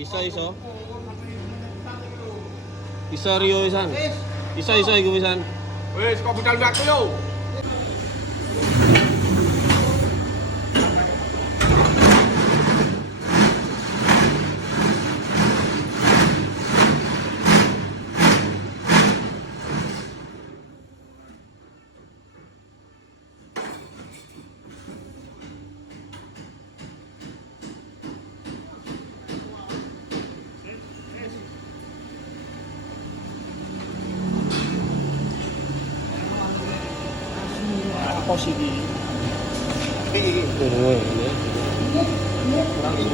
Isa-isa. Isa Rio isan. Isa-isa gumisan. Wes, kau budal gak yo. Ako sige. Oo, ano.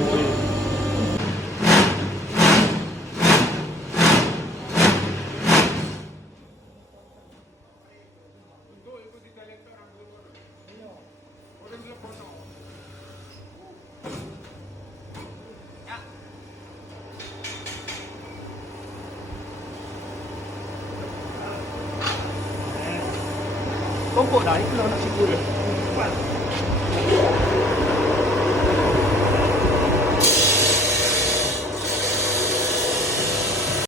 Tumpok dah, itu nak siguro.